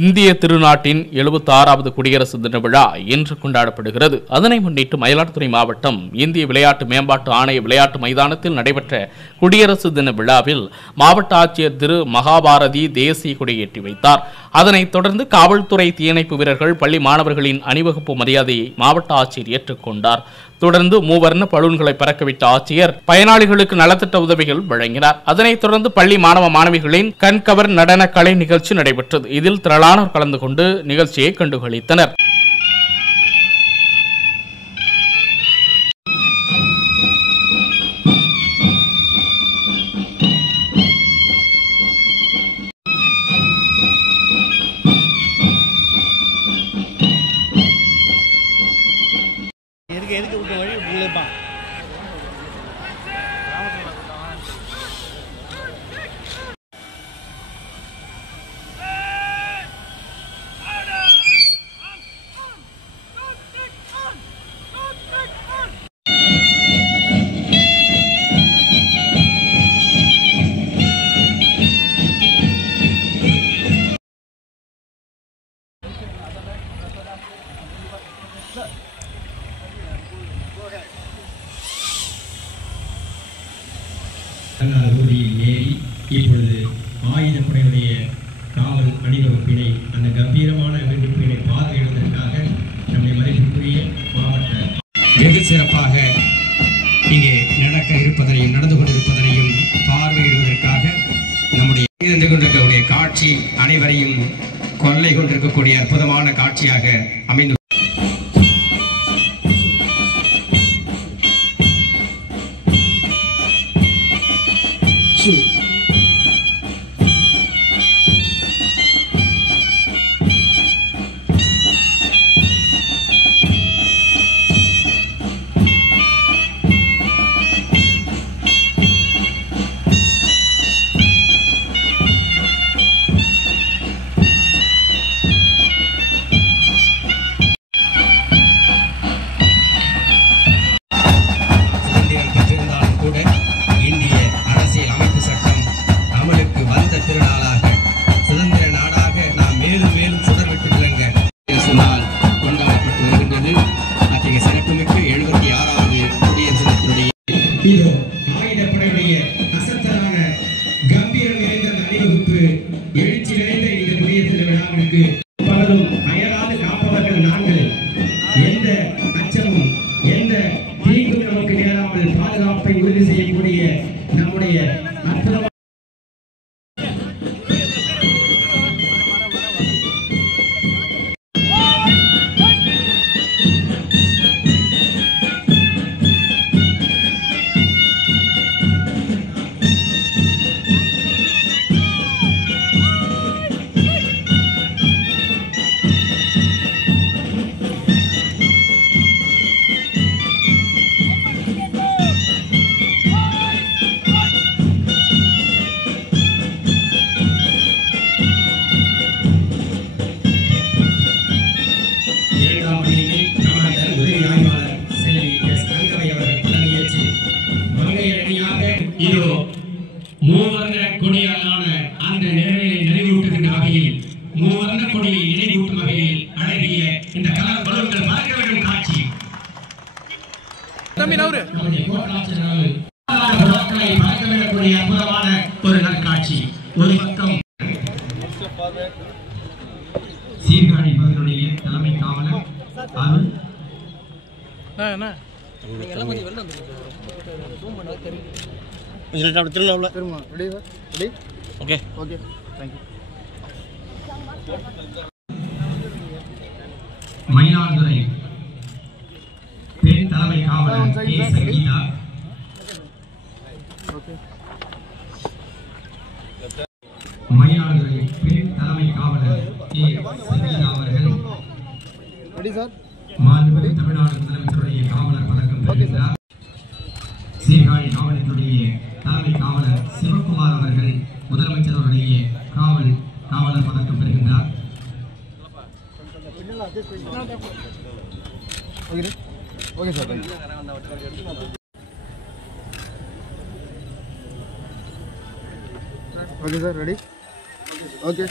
இந்திய திருநாட்டின் 76வது குடியரசு தின விழா இன்று கொண்டாடப்படுகிறது. அதனை முன்னிட்டு மயிலாடுதுறை மாவட்டம் இந்திய விளையாட்டு மேம்பாட்டு ஆணைய விளையாட்டு மைதானத்தில் நடைபெற்ற குடியரசு தின விழாவில் மாவட்ட ஆட்சியர் திரு மகாபாரதி தேசிய கொடியேற்றி வைத்தார். அதனைத் தொடர்ந்து காவல்துறை, தீயணைப்பு வீரர்கள், பள்ளி மாணவர்களின் அணிவகுப்பு மரியாதையை மாவட்ட ஆட்சியர் ஏற்றுக்கொண்டார். தொடர்ந்து மூவர்ண பலூன்களை பறக்கவிட்ட ஆட்சியர் பயனாளிகளுக்கு நலத்திட்ட உதவிகள் வழங்கினார். அதனைத் தொடர்ந்து பள்ளி மாணவ மாணவிகளின் கண்கவர் நடன கலை நிகழ்ச்சி நடைபெற்றது. இதில் திரளானோர் கலந்து கொண்டு நிகழ்ச்சியை கண்டுகளித்தனர். எதுக்கு விட்டு வழி உள்ளப்பா ஏறி இப்பொழுது ஆயுதப்படையுடைய காவல் அணிவகுப்பினை, அந்த கம்பீரமான அணிவகுப்பினை பார்வையிடுவதற்காக நம்முடைய மதிப்புக்குரிய மாவட்ட வெகு சிறப்பாக இங்கே நடந்து கொண்டிருப்பதனையும் பார்வையிடுவதற்காக நம்முடைய இருந்து கொண்டிருக்கக்கூடிய காட்சி அனைவரையும் கொள்ளை கொண்டிருக்கக்கூடிய அற்புதமான காட்சியாக அமைந்து இதோ ஆயுதப்படையுடைய அசத்தலான கம்பீரம் நிறைந்த அணிவகுப்பு, எழுச்சி நிறைந்த இந்த குடியரசு விழாவிற்கு பலரும் அயராது காப்பவர்கள் நாங்கள். எந்த அச்சமும் எந்த தீங்கும் நமக்கு நேராமல் பாதுகாப்பை உறுதி செய்யக்கூடிய நம்முடைய அற்புதமான இதோ மூவர்ண கொடியாலான அந்த நிலைமையை நினைவூட்டுகின்ற வகையில், மூவர்ண கொடியை நினைவூட்டும் வகையில் அழகிய இந்த கலர் பலூன்கள் பறக்க வேண்டும் காட்சி பறக்க விடக்கூடிய அற்புதமான ஒரு நற்காட்சி. ஒரு பக்கம் சீர்காழி பகுதியுடைய தலைமை காவலர் அருள் மயிலாடுதுறை பெண் தலைமை காவலர் கே. சங்கீதா, மயிலாடுதுறை பெண் தலைமை காவலர் கே. சங்கீதா அவர்கள் மாண்புமிகு தமிழ்நாடு முதலமைச்சருடைய காவலர் பதக்கம் பெறுகிறார். சீர்காழி மாவட்டத்துடைய தலைமை காவலர் சிவகுமார் அவர்கள் முதலமைச்சருடைய காவலர் பதக்கம் பெறுகின்றார். Okay, sir. Ready? Okay.